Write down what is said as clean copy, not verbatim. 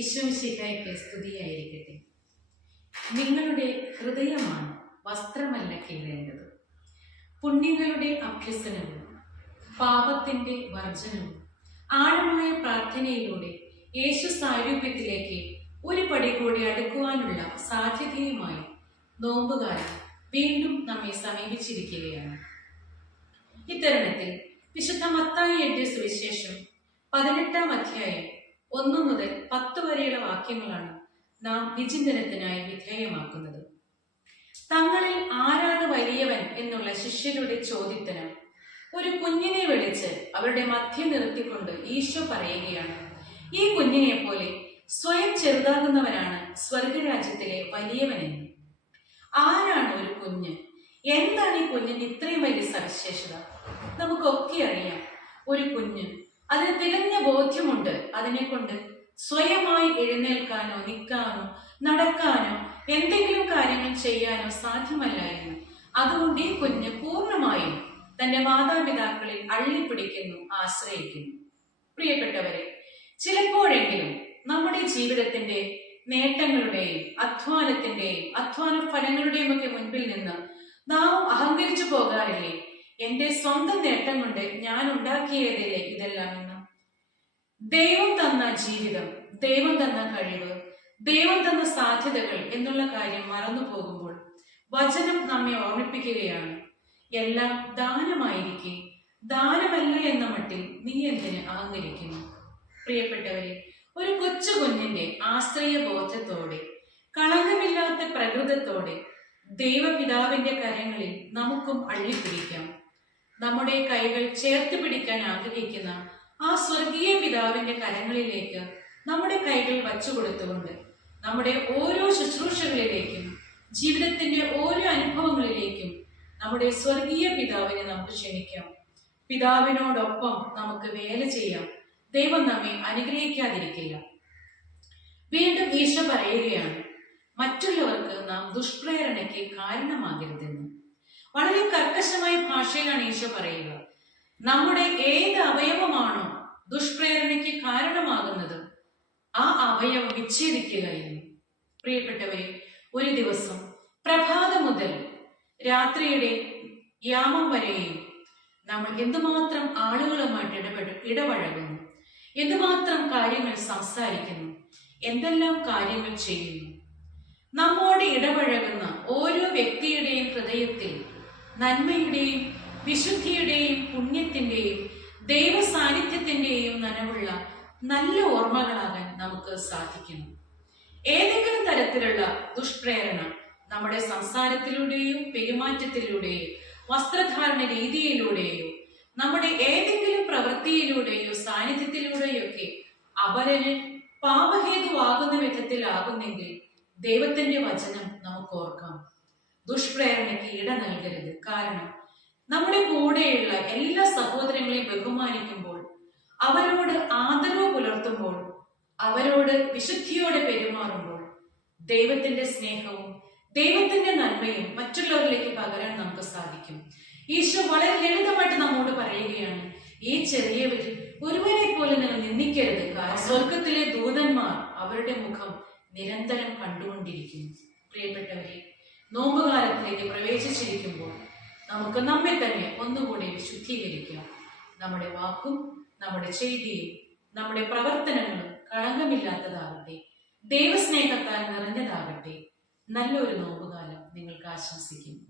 ഈശോമിശിഹായ്ക്ക് സ്തുതിയായിരിക്കട്ടെ. നിങ്ങളുടെ ഹൃദയമാണ് വസ്ത്രമല്ല കീഴേണ്ടത്. പുണ്യങ്ങളുടെ അഭ്യസനവും പാപത്തിന്റെ വർജനവും ആഴമായ പ്രാർത്ഥനയിലൂടെ യേശു സാരൂപ്യത്തിലേക്ക് ഒരു പടി കൂടി അടുക്കുവാനുള്ള സാധ്യതയുമായി നോമ്പുകാലം വീണ്ടും നമ്മെ സമീപിച്ചിരിക്കുകയാണ്. ഇത്തരുണത്തിൽ വിശുദ്ധ മത്തായി എഴുതിയ സുവിശേഷം 18-ാം അധ്യായം 1 മുതൽ 10 വരെയുള്ള വാക്യങ്ങളാണ് നാം വിചിന്തനത്തിനായി വിധേയമാക്കുന്നത്. തങ്ങളിൽ ആരാണ് വലിയവൻ എന്നുള്ള ശിഷ്യരുടെ ചോദ്യത്തിന് ഒരു കുഞ്ഞിനെ വിളിച്ച് അവരുടെ മധ്യം നിർത്തിക്കൊണ്ട് ഈശോ പറയുകയാണ്, ഈ കുഞ്ഞിനെ പോലെ സ്വയം ചെറുതാകുന്നവനാണ് സ്വർഗരാജ്യത്തിലെ വലിയവനെന്ന്. ആരാണ് ഒരു കുഞ്ഞ്? എന്താണ് ഈ കുഞ്ഞിന്റെ ഇത്രയും വലിയ സവിശേഷത? നമുക്കൊക്കെ അറിയാം, ഒരു കുഞ്ഞ് അതിന് തികഞ്ഞ ബോധ്യമുണ്ട്. അതിനെ കൊണ്ട് സ്വയമായി എഴുന്നേൽക്കാനോ നിൽക്കാനോ നടക്കാനോ എന്തെങ്കിലും കാര്യങ്ങൾ ചെയ്യാനോ സാധ്യമല്ല എന്ന്. അതുകൊണ്ട് ഈ കുഞ്ഞ് പൂർണ്ണമായും തന്റെ മാതാപിതാക്കളിൽ അള്ളിപ്പിടിക്കുന്നു, ആശ്രയിക്കുന്നു. പ്രിയപ്പെട്ടവരെ, ചിലപ്പോഴെങ്കിലും നമ്മുടെ ജീവിതത്തിന്റെ നേട്ടങ്ങളുടെയും അധ്വാന ഫലങ്ങളുടെയും ഒക്കെ മുൻപിൽ നിന്ന് നാം അഹങ്കരിച്ചു പോകാറില്ലേ? എന്റെ സ്വന്തം നേട്ടം കൊണ്ട് ഞാൻ ഉണ്ടാക്കിയതില്ലേ ഇതെല്ലാം എന്ന്. ദൈവം തന്ന ജീവിതം, ദൈവം തന്ന കഴിവ്, ദൈവം തന്ന സാധ്യതകൾ എന്നുള്ള കാര്യം മറന്നു പോകുമ്പോൾ വചനം നമ്മെ ഓർമ്മിപ്പിക്കുകയാണ്, എല്ലാം ദാനമായിരിക്കെ ദാനമല്ല എന്ന മട്ടിൽ നീ എന്തിന് അഹങ്കരിക്കുന്നു? പ്രിയപ്പെട്ടവരെ, ഒരു കൊച്ചു കുഞ്ഞിന്റെ ആശ്രയ ബോധത്തോടെ, കളങ്കമില്ലാത്ത പ്രകൃതത്തോടെ ദൈവപിതാവിന്റെ കരങ്ങളിൽ നമുക്കും അള്ളിപ്പിടിക്കാം. നമ്മുടെ കൈകൾ ചേർത്ത് പിടിക്കാൻ ആഗ്രഹിക്കുന്ന ആ സ്വർഗീയ പിതാവിന്റെ കരങ്ങളിലേക്ക് നമ്മുടെ കൈകൾ വച്ചുകൊടുത്തുകൊണ്ട് നമ്മുടെ ഓരോ ശുശ്രൂഷകളിലേക്കും ജീവിതത്തിന്റെ ഓരോ അനുഭവങ്ങളിലേക്കും നമ്മുടെ സ്വർഗീയ പിതാവിനെ നമുക്ക് ക്ഷണിക്കാം. പിതാവിനോടൊപ്പം നമുക്ക് വേല ചെയ്യാം. ദൈവം നമ്മെ അനുഗ്രഹിക്കാതിരിക്കില്ല. വീണ്ടും ഈശോ പറയുകയാണ്, മറ്റുള്ളവർക്ക് നാം ദുഷ്പ്രേരണയ്ക്ക് കാരണമാകരുതെന്ന്. വളരെ കർക്കശമായ ഭാഷയിലാണ് ഈശോ പറയുക. നമ്മുടെ ഏത് അവയവമാണോ ദുഷ്പ്രേരണയ്ക്ക് കാരണമാകുന്നത്, ആ അവയവം വിച്ഛേദിക്കുക എന്ന്. പ്രിയപ്പെട്ടവരെ, ഒരു ദിവസം പ്രഭാതം മുതൽ രാത്രിയുടെ യാമം വരെയും നമ്മൾ എന്തുമാത്രം ആളുകളുമായിട്ട് ഇടപഴകുന്നു, എന്തുമാത്രം കാര്യങ്ങൾ സംസാരിക്കുന്നു, എന്തെല്ലാം കാര്യങ്ങൾ ചെയ്യുന്നു. നമ്മോട് ഇടപഴകുന്ന ഓരോ വ്യക്തിയുടെയും ഹൃദയത്തിൽ നന്മയുടെയും വിശുദ്ധിയുടെയും പുണ്യത്തിന്റെയും ദൈവ സാന്നിധ്യത്തിന്റെയും നനവുള്ള നല്ല ഓർമ്മകളാകാൻ നമുക്ക് സാധിക്കുന്നു. ഏതെങ്കിലും തരത്തിലുള്ള ദുഷ്പ്രേരണ നമ്മുടെ സംസാരത്തിലൂടെയോ പെരുമാറ്റത്തിലൂടെയോ വസ്ത്രധാരണ രീതിയിലൂടെയോ നമ്മുടെ ഏതെങ്കിലും പ്രവൃത്തിയിലൂടെയോ സാന്നിധ്യത്തിലൂടെയോ ഒക്കെ അവരിൽ പാപഹേതുവാകുന്ന വിധത്തിലാകുന്നെങ്കിൽ ദൈവത്തിന്റെ വചനം നമുക്ക് ഓർക്കാം, ദുഷ്പ്രേരണയ്ക്ക് ഇട നൽകരുത്. കാരണം നമ്മുടെ കൂടെയുള്ള എല്ലാ സഹോദരങ്ങളെയും ബഹുമാനിക്കുമ്പോൾ, അവരോട് ആദരവ് പുലർത്തുമ്പോൾ, അവരോട് വിശുദ്ധിയോടെ പെരുമാറുമ്പോൾ ദൈവത്തിന്റെ സ്നേഹവും ദൈവത്തിന്റെ നന്മയും മറ്റുള്ളവരിലേക്ക് പകരാൻ നമുക്ക് സാധിക്കും. ഈശോ വളരെ ലളിതമായിട്ട് നമ്മോട് പറയുകയാണ്, ഈ ചെറിയവരിൽ ഒരുവനെ പോലെ നിങ്ങൾ നിന്ദിക്കരുത്, കാരണം സ്വർഗത്തിലെ ദൂതന്മാർ അവരുടെ മുഖം നിരന്തരം കണ്ടുകൊണ്ടിരിക്കുന്നു. പ്രിയപ്പെട്ടവരെ, നോമ്പുകാലത്തിലേക്ക് പ്രവേശിച്ചിരിക്കുമ്പോൾ നമുക്ക് നമ്മെ തന്നെ ഒന്നുകൂടി വിശുദ്ധീകരിക്കാം. നമ്മുടെ വാക്കും നമ്മുടെ ചെയ്തിയും നമ്മുടെ പ്രവർത്തനങ്ങളും കളങ്കമില്ലാത്തതാകട്ടെ, ദൈവസ്നേഹത്താൽ നിറഞ്ഞതാകട്ടെ. നല്ലൊരു നോമ്പുകാലം നിങ്ങൾക്ക് ആശംസിക്കുന്നു.